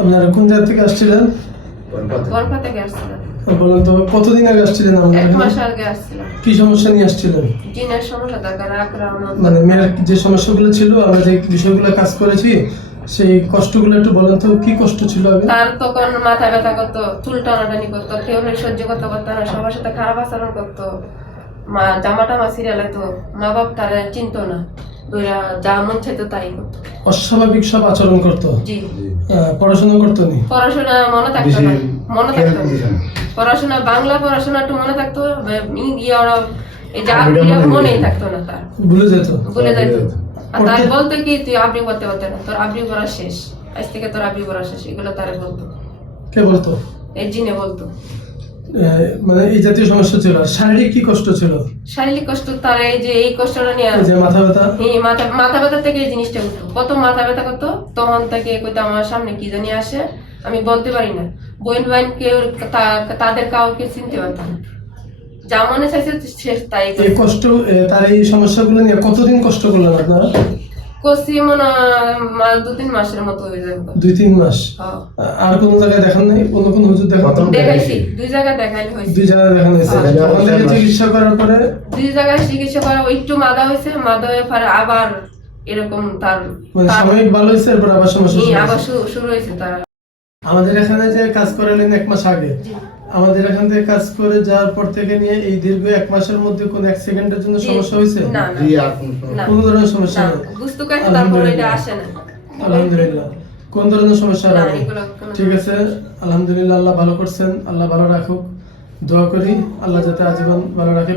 আপনারা কোন জায়গা থেকে আসছিলেন? গল্পা থেকে। আসছিলাম। বলেন তো কতদিন আগে আসছিলেন আমাদের এক? মাস আগে আসছিলাম। কি সমস্যা নিয়ে আসছিলেন? জিনের সমস্যা থাকার মানে মেয়ের যে সমস্যাগুলো ছিল আমরা যে বিষয়গুলো কাজ করেছি সেই কষ্টগুলো একটু বলেন তো কি কষ্ট ছিল আগে? তার তখন মাথা ব্যথা করতো চুল টানাটানি করতো কেউ সহ্য করতে পারতো না সবার সাথে খারাপ আচরণ করতো। মা জামা টামা সিরিয়ালে তো মা বাপ তারা চিনতো না। দুইরা যা মন চাইতো তাই করতো। অস্বাভাবিক সব আচরণ করতো? জি। পড়াশোনা করতো নি? পড়াশোনা মনে থাকতো না। মনে থাকতো। পড়াশোনা বাংলা পড়াশোনা একটু মনে থাকতো ইয়ে ওরা এই যে মনেই থাকতো না তার। ভুলে যেত। ভুলে যাইতো আর তার বলতো কি তুই আবৃত্তি করতে পারতে না তোর আবৃত্তি করা শেষ। আজ থেকে তোর আবৃত্তি করা শেষ। এগুলো তারে বলতো। কে বলতো? এই জিনে বলতো। মানে এই জাতীয় সমস্যা ছিল। শারীরিক কি কষ্ট ছিল? শারীরিক কষ্ট তার এই যে এই কষ্টটা নিয়ে যে মাথা ব্যথা? এই মাথা মাথা ব্যথা থেকে এই জিনিসটা কত মাথা ব্যথা করতো তখন থেকে কইতো আমার সামনে কি জানি আসে আমি বলতে পারি না। বোন বাইন কেউ তাদের কাউকে চিনতে পারতাম যা মনে চাইছে তাই এই কষ্ট তার এই সমস্যাগুলো নিয়ে কতদিন কষ্ট করলেন আপনারা? করছি মনে হয় মা- দু তিন মাসের মতো হয়ে যাবে। দুই তিন মাস? হ্যাঁ। আর কোনো জায়গায় দেখান নাই? অন্য কোনো হুজুর দেখান দেখাইছি। দুই জায়গায় দেখাইলে হয়েছে। দুই জায়গায় দেখানো হয়েছে। ওখান চিকিৎসা করার পরে? দুই জায়গায় চিকিৎসা করা ওই একটু মাদা হয়েছে। মাদা হয়ে পরে আবার এরকম তার মানে সাময়িক ভালো হয়েছে এরপর আবার সমস্যা আবার শুরু- শুরু হয়েছে তার। আমাদের এখানে যে কাজ করালেন এক মাস আগে আমাদের এখান থেকে কাজ করে যাওয়ার পর থেকে নিয়ে এই দীর্ঘ এক মাসের মধ্যে কোন এক সেকেন্ডের জন্য সমস্যা হয়েছে? কোনো ধরনের সমস্যা বুঝতে পারছি তারপর এটা আসে না। আলহামদুলিল্লাহ। কোন ধরনের সমস্যা নেই। ঠিক আছে আলহামদুলিল্লাহ আল্লাহ ভালো করছেন আল্লাহ ভালো রাখুক। দোয়া করি আল্লাহ যাতে আজীবন ভালো রাখে।